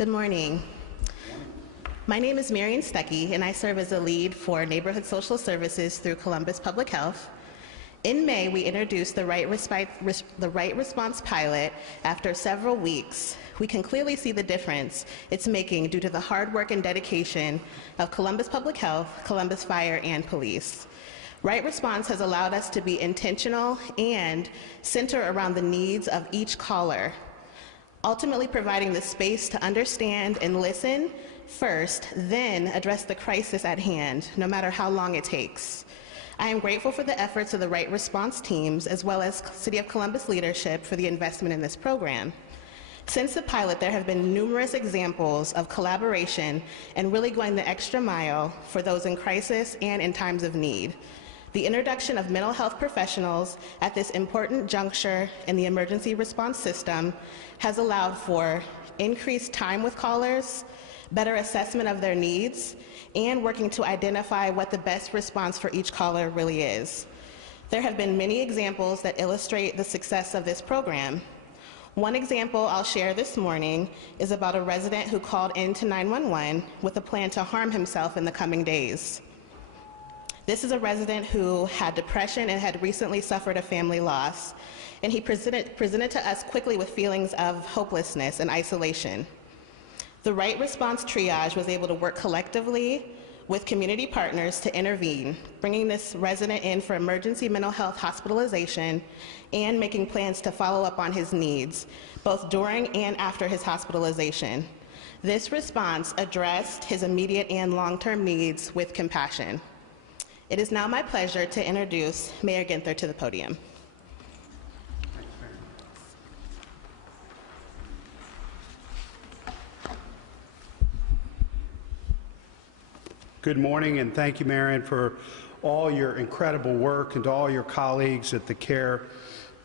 Good morning. My name is Marian Stuckey, and I serve as a lead for Neighborhood Social Services through Columbus Public Health. In May, we introduced the Right Response pilot. After several weeks, we can clearly see the difference it's making due to the hard work and dedication of Columbus Public Health, Columbus Fire, and Police. Right Response has allowed us to be intentional and center around the needs of each caller, ultimately providing the space to understand and listen first, then address the crisis at hand, no matter how long it takes. I am grateful for the efforts of the Right Response teams, as well as City of Columbus leadership for the investment in this program. Since the pilot, there have been numerous examples of collaboration and really going the extra mile for those in crisis and in times of need. The introduction of mental health professionals at this important juncture in the emergency response system has allowed for increased time with callers, better assessment of their needs, and working to identify what the best response for each caller really is. There have been many examples that illustrate the success of this program. One example I'll share this morning is about a resident who called into 911 with a plan to harm himself in the coming days. This is a resident who had depression and had recently suffered a family loss, and he presented to us quickly with feelings of hopelessness and isolation. The Right Response triage was able to work collectively with community partners to intervene, bringing this resident in for emergency mental health hospitalization and making plans to follow up on his needs, both during and after his hospitalization. This response addressed his immediate and long-term needs with compassion. It is now my pleasure to introduce Mayor Ginther to the podium. Good morning, and thank you, Marian, for all your incredible work, and to all your colleagues at the CARE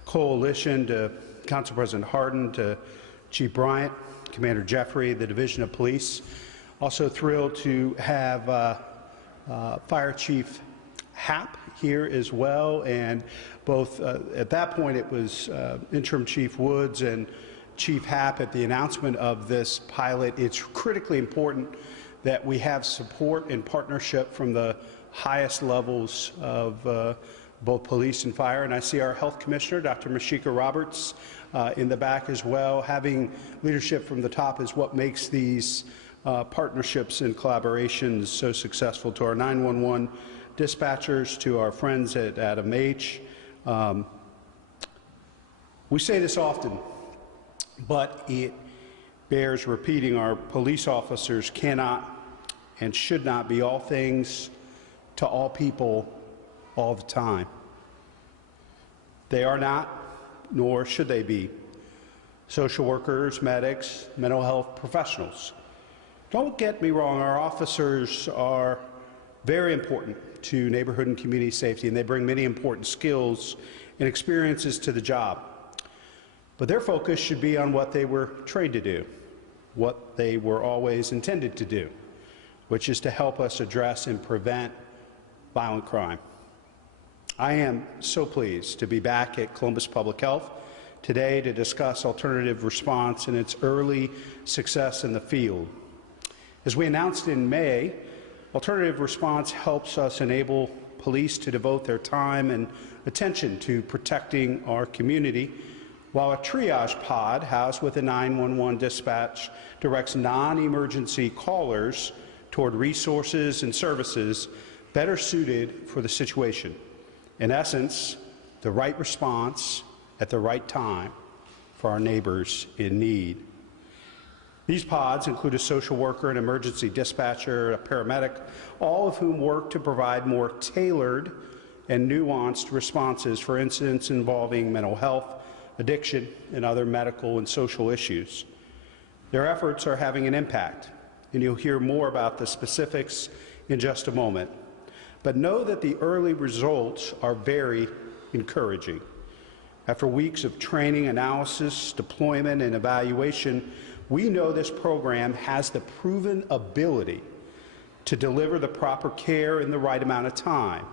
Coalition, to Council President Hardin, to Chief Bryant, Commander Jeffrey, the Division of Police. Also thrilled to have Fire Chief Happ here as well, and both at that point it was Interim Chief Woods and Chief Happ at the announcement of this pilot. It's critically important that we have support and partnership from the highest levels of both police and fire. And I see our Health Commissioner, Dr. Mashika Roberts, in the back as well. Having leadership from the top is what makes these partnerships and collaborations so successful. To our 911 dispatchers, to our friends at Adam H. We say this often, but it bears repeating. Our police officers cannot and should not be all things to all people all the time. They are not, nor should they be, social workers, medics, mental health professionals. Don't get me wrong, our officers are very important to neighborhood and community safety, and they bring many important skills and experiences to the job. But their focus should be on what they were trained to do, what they were always intended to do, which is to help us address and prevent violent crime. I am so pleased to be back at Columbus Public Health today to discuss alternative response and its early success in the field. As we announced in May, alternative response helps us enable police to devote their time and attention to protecting our community, while a triage pod housed with a 911 dispatch directs non-emergency callers toward resources and services better suited for the situation. In essence, the right response at the right time for our neighbors in need. These pods include a social worker, an emergency dispatcher, a paramedic, all of whom work to provide more tailored and nuanced responses for incidents involving mental health, addiction, and other medical and social issues. Their efforts are having an impact, and you'll hear more about the specifics in just a moment. But know that the early results are very encouraging. After weeks of training, analysis, deployment, and evaluation, we know this program has the proven ability to deliver the proper care in the right amount of time,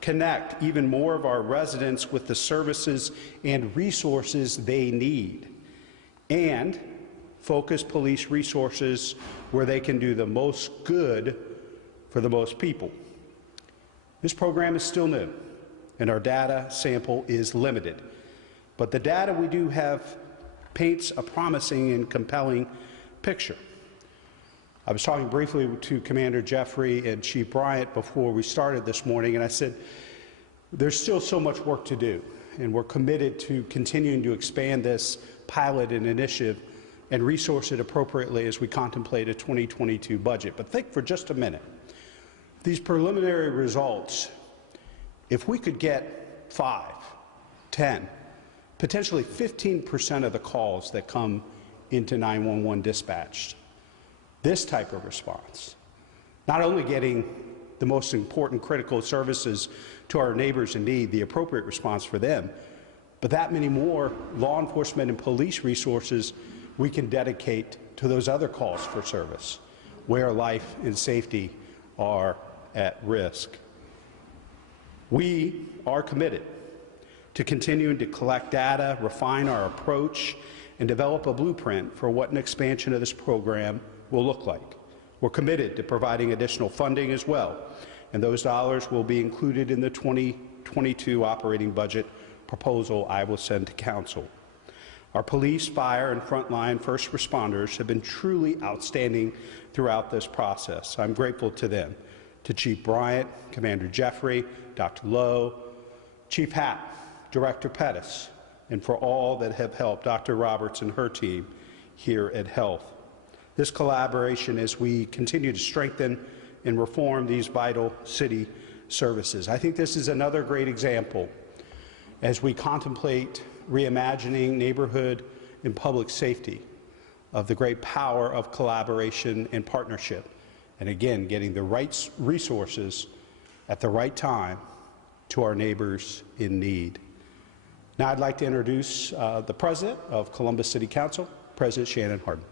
connect even more of our residents with the services and resources they need, and focus police resources where they can do the most good for the most people. This program is still new, and our data sample is limited. But the data we do have paints a promising and compelling picture. I was talking briefly to Commander Jeffrey and Chief Bryant before we started this morning, and I said, there's still so much work to do, and we're committed to continuing to expand this pilot and initiative and resource it appropriately as we contemplate a 2022 budget. But think for just a minute. These preliminary results, if we could get 5, 10, potentially 15% of the calls that come into 911 dispatched, this type of response, not only getting the most important critical services to our neighbors in need, the appropriate response for them, but that many more law enforcement and police resources we can dedicate to those other calls for service where life and safety are at risk. We are committed to continuing to collect data, refine our approach, and develop a blueprint for what an expansion of this program will look like. We're committed to providing additional funding as well, and those dollars will be included in the 2022 operating budget proposal I will send to Council. Our police, fire, and frontline first responders have been truly outstanding throughout this process. I'm grateful to them, to Chief Bryant, Commander Jeffrey, Dr. Lowe, Chief Happ, Director Pettis, and for all that have helped Dr. Roberts and her team here at Health. This collaboration as we continue to strengthen and reform these vital city services. I think this is another great example as we contemplate reimagining neighborhood and public safety of the great power of collaboration and partnership, and again, getting the right resources at the right time to our neighbors in need. Now I'd like to introduce the President of Columbus City Council, President Shannon Hardin.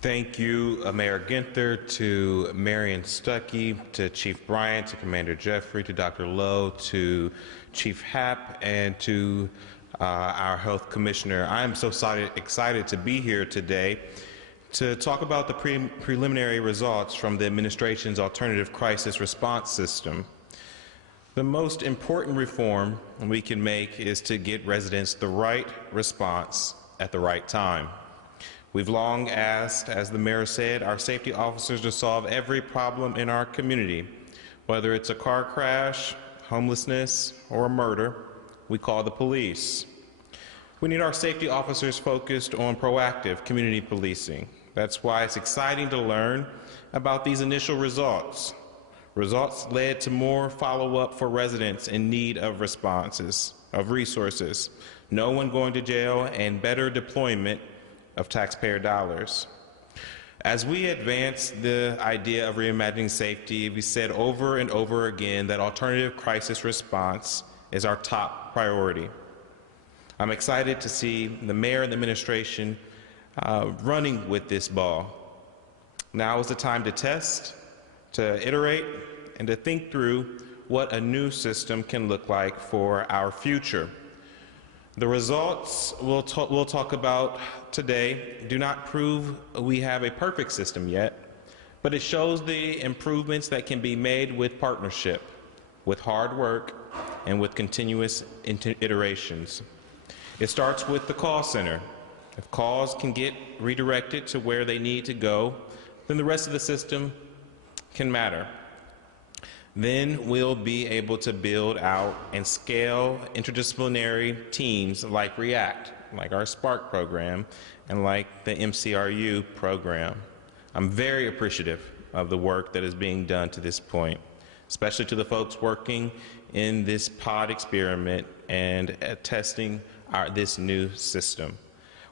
Thank you, Mayor Ginther, to Marion Stuckey, to Chief Bryant, to Commander Jeffrey, to Dr. Lowe, to Chief Happ, and to our Health Commissioner. I am so excited to be here today to talk about the preliminary results from the administration's alternative crisis response system. The most important reform we can make is to get residents the right response at the right time. We've long asked, as the mayor said, our safety officers to solve every problem in our community. Whether it's a car crash, homelessness, or a murder, we call the police. We need our safety officers focused on proactive community policing. That's why it's exciting to learn about these initial results. Results led to more follow-up for residents in need of responses, of resources, no one going to jail, and better deployment of taxpayer dollars. As we advance the idea of reimagining safety, we said over and over again that alternative crisis response is our top priority. I'm excited to see the mayor and the administration running with this ball. Now is the time to test, to iterate, and to think through what a new system can look like for our future. The results we'll talk about today do not prove we have a perfect system yet, but it shows the improvements that can be made with partnership, with hard work, and with continuous iterations. It starts with the call center. If calls can get redirected to where they need to go, then the rest of the system can matter. Then we'll be able to build out and scale interdisciplinary teams like REACT, like our SPARK program, and like the MCRU program. I'm very appreciative of the work that is being done to this point, especially to the folks working in this pod experiment and testing this new system.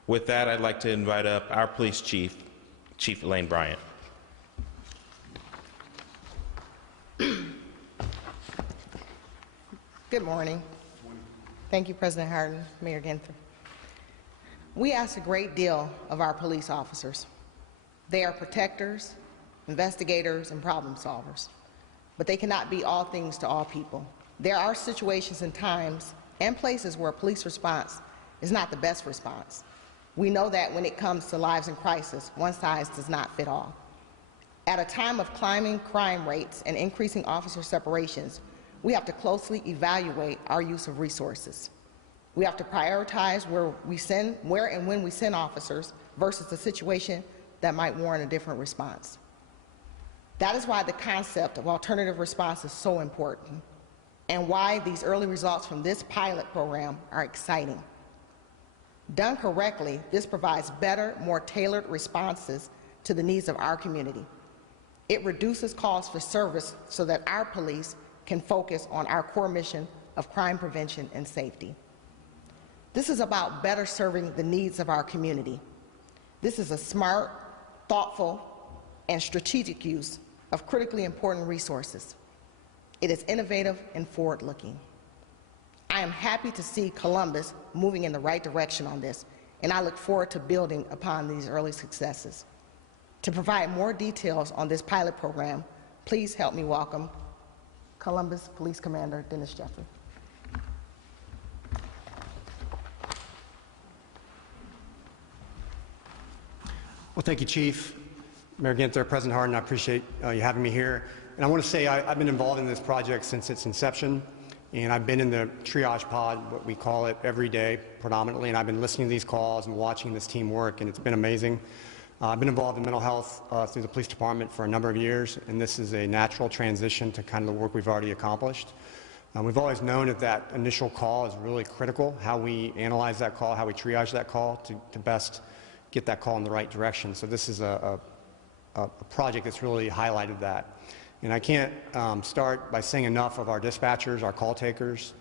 With that, I'd like to invite up our police chief, Chief Elaine Bryant. Good morning. Thank you, President Hardin, Mayor Ginther. We ask a great deal of our police officers. They are protectors, investigators, and problem solvers, but they cannot be all things to all people. There are situations and times and places where police response is not the best response. We know that when it comes to lives in crisis, one size does not fit all. At a time of climbing crime rates and increasing officer separations, we have to closely evaluate our use of resources. We have to prioritize where and when we send officers versus a situation that might warrant a different response. That is why the concept of alternative response is so important, and why these early results from this pilot program are exciting. Done correctly, this provides better, more tailored responses to the needs of our community. It reduces calls for service so that our police can focus on our core mission of crime prevention and safety. This is about better serving the needs of our community. This is a smart, thoughtful, and strategic use of critically important resources. It is innovative and forward-looking. I am happy to see Columbus moving in the right direction on this, and I look forward to building upon these early successes. To provide more details on this pilot program, please help me welcome Columbus Police Commander Dennis Jeffrey. Well, thank you, Chief. Mayor Ginther, President Harden, I appreciate you having me here. And I want to say I've been involved in this project since its inception, and I've been in the triage pod, what we call it, every day predominantly, and I've been listening to these calls and watching this team work, and it's been amazing. I've been involved in mental health through the police department for a number of years, and this is a natural transition to kind of the work we've already accomplished. We've always known that initial call is really critical, how we analyze that call, how we triage that call to best get that call in the right direction. So this is a project that's really highlighted that. And I can't start by saying enough of our dispatchers, our call takers.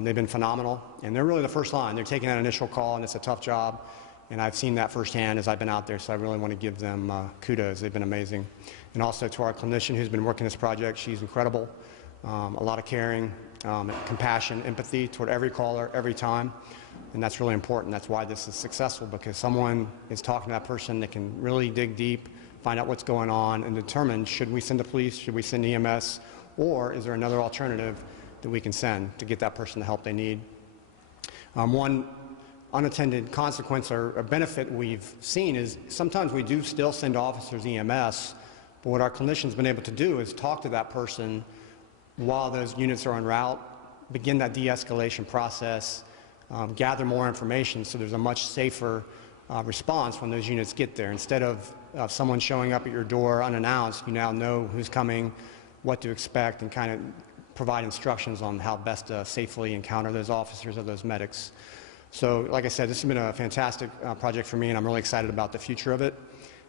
They've been phenomenal, and they're really the first line. They're taking that initial call, and it's a tough job, and I've seen that firsthand as I've been out there, so I really want to give them kudos. They've been amazing. And also to our clinician who's been working this project, she's incredible. A lot of caring, compassion, empathy toward every caller, every time, and that's really important. That's why this is successful, because someone is talking to that person that can really dig deep, find out what's going on, and determine, should we send the police, should we send EMS, or is there another alternative that we can send to get that person the help they need. One unintended consequence or a benefit we've seen is sometimes we do still send officers EMS, but what our clinicians been able to do is talk to that person while those units are en route, begin that de-escalation process, gather more information, so there's a much safer response when those units get there. Instead of someone showing up at your door unannounced, you now know who's coming, what to expect, and kind of provide instructions on how best to safely encounter those officers or those medics. So, like I said, this has been a fantastic project for me, and I'm really excited about the future of it,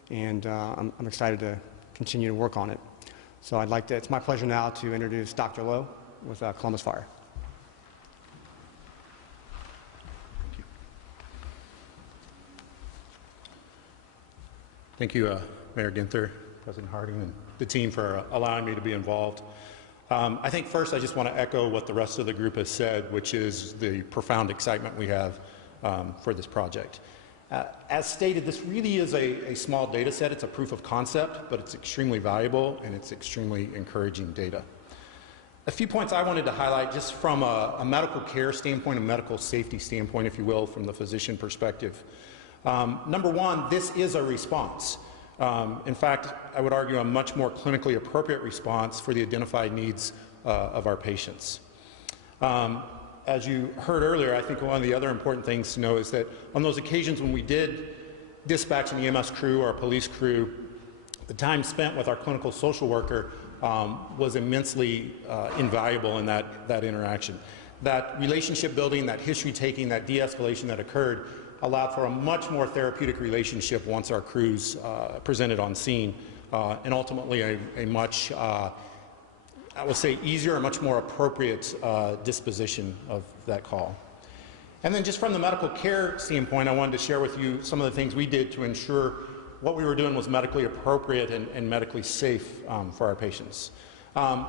and I'm excited to continue to work on it. So it's my pleasure now to introduce Dr. Lowe with Columbus Fire. Thank you, Mayor Ginther, President Harding, and the team for allowing me to be involved. I think first I just want to echo what the rest of the group has said, which is the profound excitement we have for this project. As stated, this really is a small data set. It's a proof of concept, but it's extremely valuable and it's extremely encouraging data. A few points I wanted to highlight just from a medical care standpoint, a medical safety standpoint, if you will, from the physician perspective. Number one, this is a response. In fact, I would argue a much more clinically appropriate response for the identified needs of our patients. As you heard earlier, I think one of the other important things to know is that on those occasions when we did dispatch an EMS crew or a police crew, the time spent with our clinical social worker was immensely invaluable in that interaction. That relationship building, that history taking, that de-escalation that occurred allowed for a much more therapeutic relationship once our crews presented on scene, and ultimately a much, I would say, easier and much more appropriate disposition of that call. And then just from the medical care standpoint, I wanted to share with you some of the things we did to ensure what we were doing was medically appropriate and medically safe for our patients.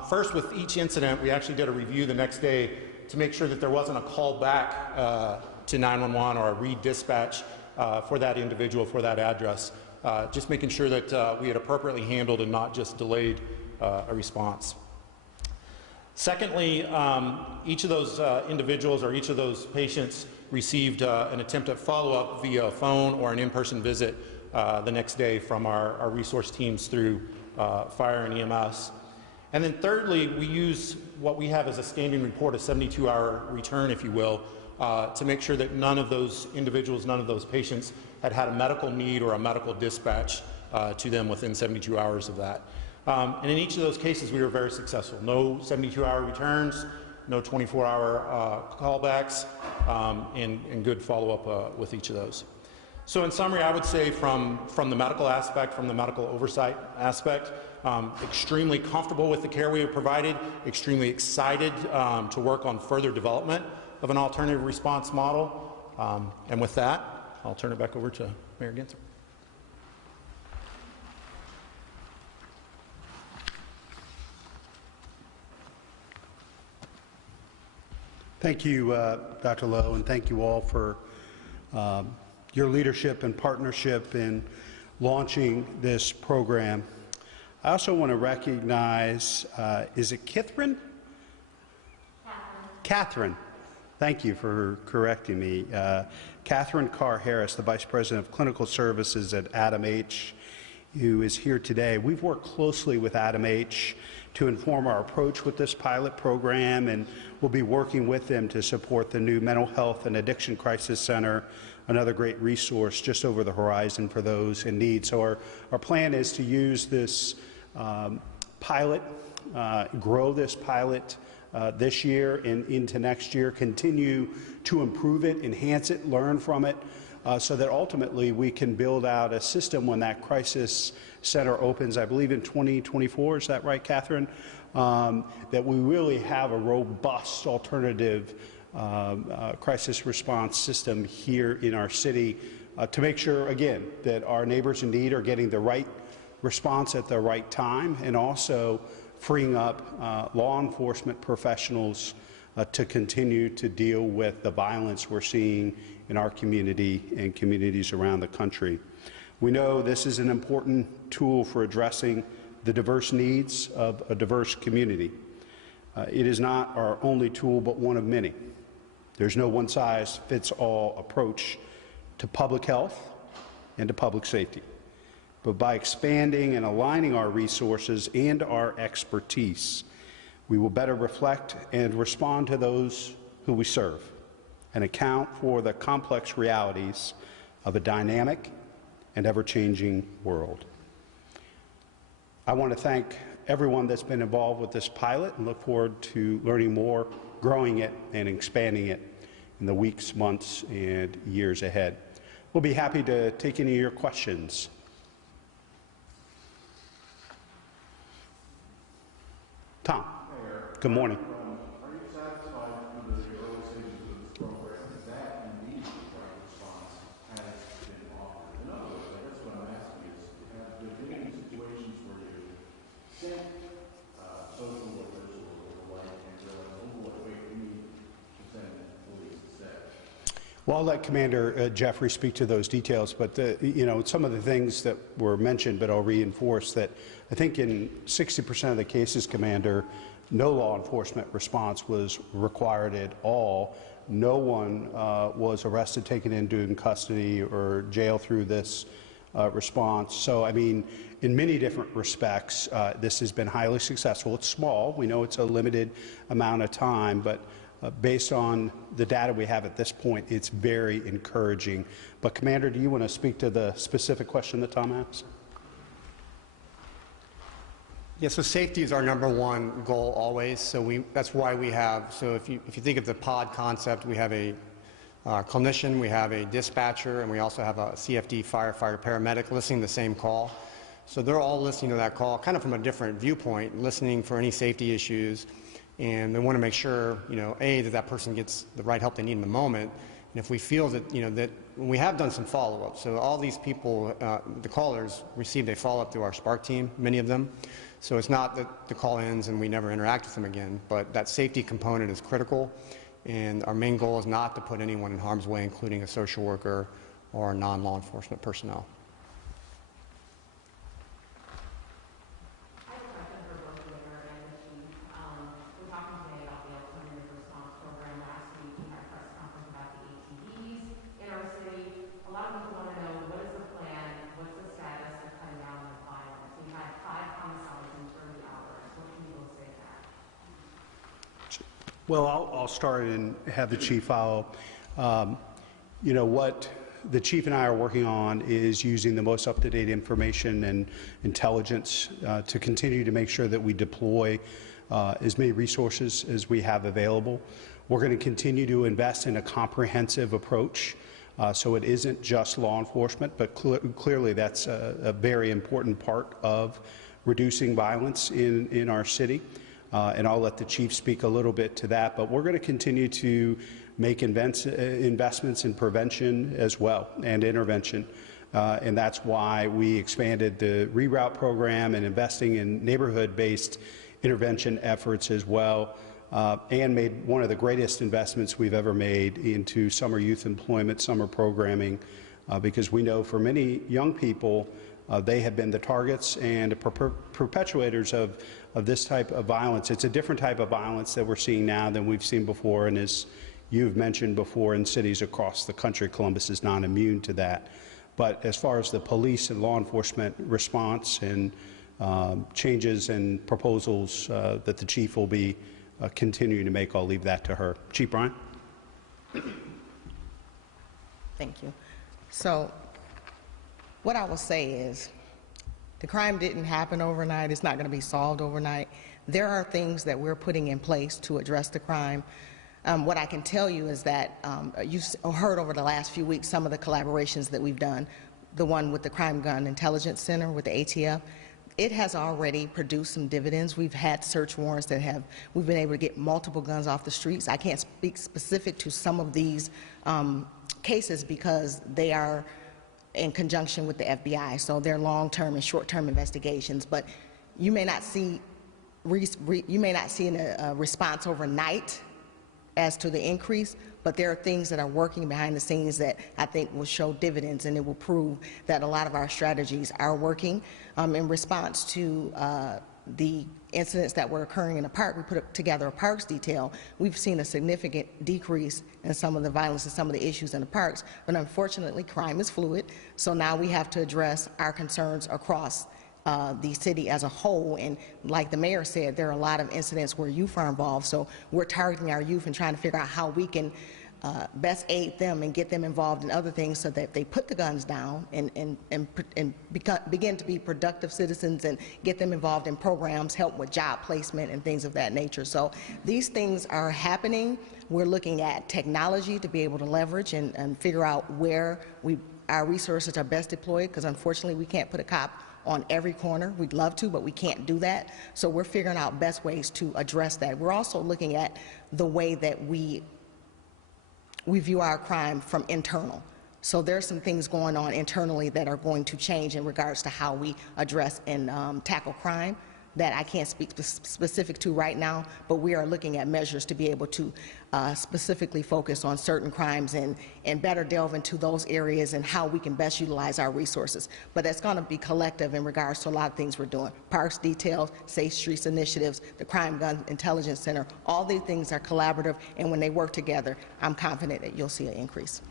First, with each incident, we actually did a review the next day to make sure that there wasn't a call back to 911 or a redispatch for that individual, for that address, just making sure that we had appropriately handled and not just delayed a response. Secondly, each of those individuals or each of those patients received an attempt at follow-up via phone or an in-person visit the next day from our resource teams through fire and EMS. And then thirdly, we use what we have as a standing report, a 72-hour return, if you will, to make sure that none of those individuals, none of those patients had a medical need or a medical dispatch to them within 72 hours of that. And in each of those cases, we were very successful. No 72-hour returns, no 24-hour callbacks, and good follow-up with each of those. So in summary, I would say from the medical aspect, from the medical oversight aspect, extremely comfortable with the care we have provided, extremely excited to work on further development of an alternative response model. And with that, I'll turn it back over to Mayor Ginther. Thank you, Dr. Lowe, and thank you all for your leadership and partnership in launching this program. I also want to recognize, is it Catherine? Catherine. Thank you for correcting me. Catherine Carr-Harris, the Vice President of Clinical Services at Adam H., who is here today. We've worked closely with Adam H. to inform our approach with this pilot program, and we'll be working with them to support the new Mental Health and Addiction Crisis Center, another great resource just over the horizon for those in need. So our plan is to use this pilot, grow this pilot this year and into next year, continue to improve it, enhance it, learn from it, so that ultimately we can build out a system when that crisis center opens, I believe in 2024, is that right, Catherine? That we really have a robust alternative crisis response system here in our city to make sure, again, that our neighbors in need are getting the right response at the right time, and also freeing up law enforcement professionals to continue to deal with the violence we're seeing in our community and communities around the country. We know this is an important tool for addressing the diverse needs of a diverse community. It is not our only tool, but one of many. There's no one-size-fits-all approach to public health and to public safety. But by expanding and aligning our resources and our expertise, we will better reflect and respond to those who we serve and account for the complex realities of a dynamic and ever-changing world. I want to thank everyone that's been involved with this pilot and look forward to learning more, growing it, and expanding it in the weeks, months, and years ahead. We'll be happy to take any of your questions. Tom. Good morning. Are you satisfied with the early stages of this program that indeed the right response has been offered? In other words, I guess what I'm asking is, have there been any situations where you sent social workers or the like and realized, oh, wait, we need to send police instead? Well, I'll let Commander Jeffrey speak to those details, but you know, some of the things that were mentioned, but I'll reinforce that I think in 60% of the cases, Commander, no law enforcement response was required at all. No one was arrested, taken into custody, or jail through this response. So, I mean, in many different respects, this has been highly successful. It's small. We know it's a limited amount of time, but based on the data we have at this point, it's very encouraging. But, Commander, do you want to speak to the specific question that Tom asked? Yeah, so safety is our #1 goal always. So that's why we have, so if you think of the pod concept, we have a clinician, we have a dispatcher, and we also have a CFD firefighter paramedic listening to the same call. So they're all listening to that call kind of from a different viewpoint, listening for any safety issues. And they want to make sure, you know, A, that person gets the right help they need in the moment. And if we feel that, you know, that we have done some follow-up. So all these people, the callers, received a follow-up through our Spark team, many of them. So it's not that the call ends and we never interact with them again, but that safety component is critical. And our main goal is not to put anyone in harm's way, including a social worker or non-law enforcement personnel. We're talking today about the alternative response program. Last week we had a press conference about the ATD Well, I'll start and have the chief follow. You know, what the chief and I are working on is using the most up-to-date information and intelligence to continue to make sure that we deploy as many resources as we have available. We're going to continue to invest in a comprehensive approach, so it isn't just law enforcement, but clearly that's a very important part of reducing violence in our city. And I'll let the chief speak a little bit to that, but we're going to continue to make investments in prevention as well and intervention. And that's why we expanded the reroute program and investing in neighborhood-based intervention efforts as well, and made one of the greatest investments we've ever made into summer youth employment, summer programming, because we know for many young people, they have been the targets and perpetuators of this type of violence. It's a different type of violence that we're seeing now than we've seen before, and as you've mentioned before, in cities across the country, Columbus is not immune to that. But as far as the police and law enforcement response and changes and proposals that the chief will be continuing to make, I'll leave that to her. Chief Bryant. Thank you. So what I will say is the crime didn't happen overnight. It's not going to be solved overnight. There are things that we're putting in place to address the crime. What I can tell you is that you've heard over the last few weeks some of the collaborations that we've done, the one with the Crime Gun Intelligence Center with the ATF. It has already produced some dividends. We've had search warrants that we've been able to get multiple guns off the streets. I can't speak specific to some of these cases because they are in conjunction with the FBI, so they're long-term and short-term investigations. But you may not see a response overnight as to the increase, but there are things that are working behind the scenes that I think will show dividends, and it will prove that a lot of our strategies are working. In response to the incidents that were occurring in the park, we put together a parks detail. We've seen a significant decrease in some of the violence and some of the issues in the parks, but unfortunately crime is fluid, so now we have to address our concerns across the city as a whole. And like the mayor said, there are a lot of incidents where youth are involved, so we're targeting our youth and trying to figure out how we can best aid them and get them involved in other things so that they put the guns down and begin to be productive citizens and get them involved in programs, help with job placement and things of that nature. So these things are happening. We're looking at technology to be able to leverage and figure out where our resources are best deployed, because unfortunately we can't put a cop on every corner. We'd love to, but we can't do that. So we're figuring out best ways to address that. We're also looking at the way that we view our crime from internal. So there's some things going on internally that are going to change in regards to how we address and tackle crime that I can't speak specific to right now, but we are looking at measures to be able to specifically focus on certain crimes and better delve into those areas and how we can best utilize our resources. But that's going to be collective in regards to a lot of things we're doing. Parks details, Safe Streets initiatives, the Crime Gun Intelligence Center, all these things are collaborative, and when they work together, I'm confident that you'll see an increase.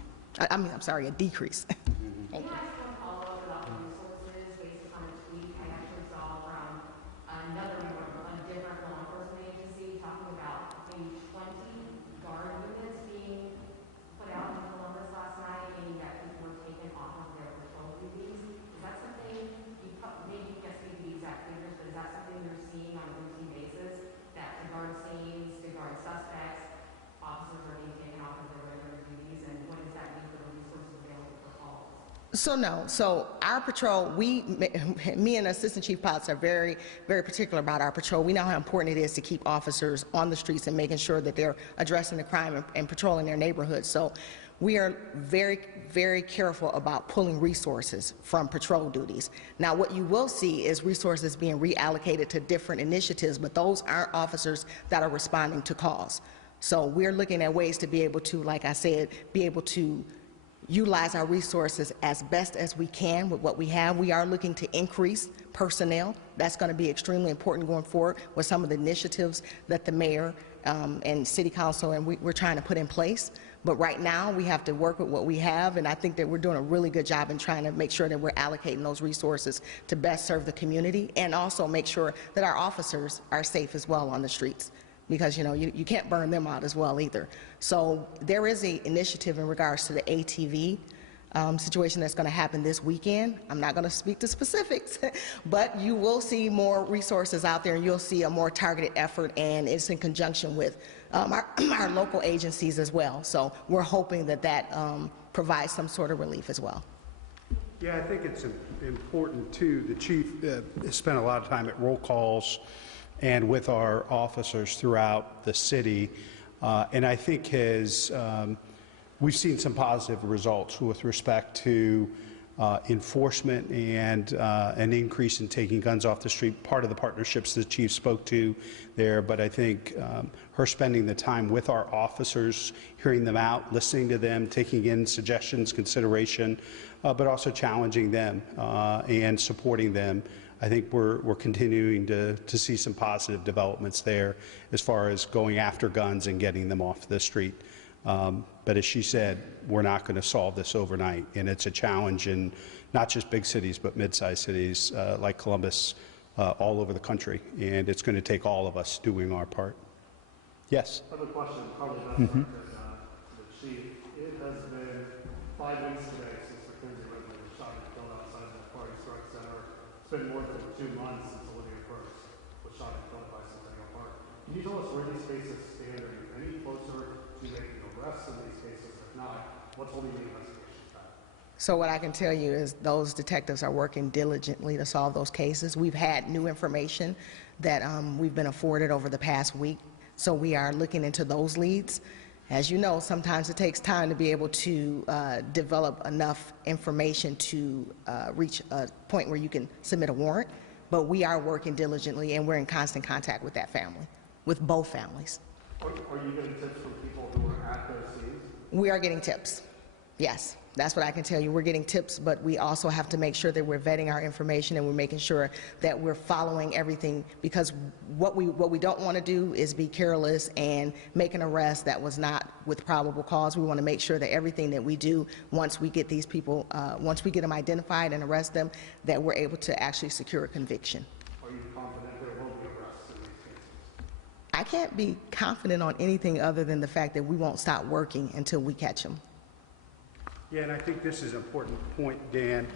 I'm sorry, a decrease. Thank you. So no. So our patrol, me and Assistant Chief Potts are very, very particular about our patrol. We know how important it is to keep officers on the streets and making sure that they're addressing the crime and patrolling their neighborhoods. So we are very, very careful about pulling resources from patrol duties. Now, what you will see is resources being reallocated to different initiatives, but those aren't officers that are responding to calls. So we're looking at ways to be able to, like I said, be able to utilize our resources as best as we can with what we have. We are looking to increase personnel. That's going to be extremely important going forward with some of the initiatives that the mayor and city council and we're trying to put in place. But right now we have to work with what we have, and I think that we're doing a really good job in trying to make sure that we're allocating those resources to best serve the community and also make sure that our officers are safe as well on the streets. because, you know, you can't burn them out as well either. So there is an initiative in regards to the ATV situation that's going to happen this weekend. I'm not going to speak to specifics, but you will see more resources out there, and you'll see a more targeted effort, and it's in conjunction with our local agencies as well. So we're hoping that that provides some sort of relief as well. Yeah, I think it's important too. The chief spent a lot of time at roll calls and with our officers throughout the city, and I think we've seen some positive results with respect to enforcement and an increase in taking guns off the street. Part of the partnerships the chief spoke to there, but I think her spending the time with our officers, hearing them out, listening to them, taking in suggestions, consideration, but also challenging them and supporting them. I think we're continuing to see some positive developments there as far as going after guns and getting them off the street. But as she said, we're not going to solve this overnight, and it's a challenge in not just big cities, but mid-sized cities like Columbus all over the country, and it's going to take all of us doing our part. Yes? I have a question, probably best directed to the chief. It has been 5 weeks today since the Kinsey resident was shot and killed outside the Party Strike Center. It's been more than 2 months since Olivia Burks was shot and killed by Centennial Park. Can you tell us where these cases stand? Are you any closer to making arrests in these cases? If not, what's holding the investigations back? So what I can tell you is those detectives are working diligently to solve those cases. We've had new information that we've been afforded over the past week, so we are looking into those leads. As you know, sometimes it takes time to be able to develop enough information to reach a point where you can submit a warrant, but we are working diligently, and we're in constant contact with that family, with both families. Are you getting tips from people who are at those scenes? We are getting tips, yes. That's what I can tell you. We're getting tips, but we also have to make sure that we're vetting our information and we're making sure that we're following everything, because what we don't want to do is be careless and make an arrest that was not with probable cause. We want to make sure that everything that we do, once we get these people, once we get them identified and arrest them, that we're able to actually secure a conviction. Are you confident there will be arrests in these cases? I can't be confident on anything other than the fact that we won't stop working until we catch them. Yeah, and I think this is an important point, Dan.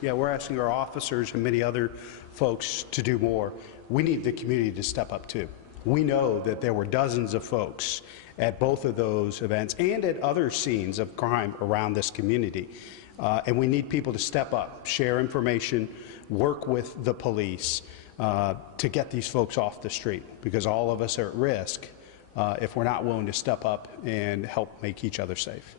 We're asking our officers and many other folks to do more. We need the community to step up too. We know that there were dozens of folks at both of those events and at other scenes of crime around this community. And we need people to step up, share information, work with the police to get these folks off the street, because all of us are at risk if we're not willing to step up and help make each other safe.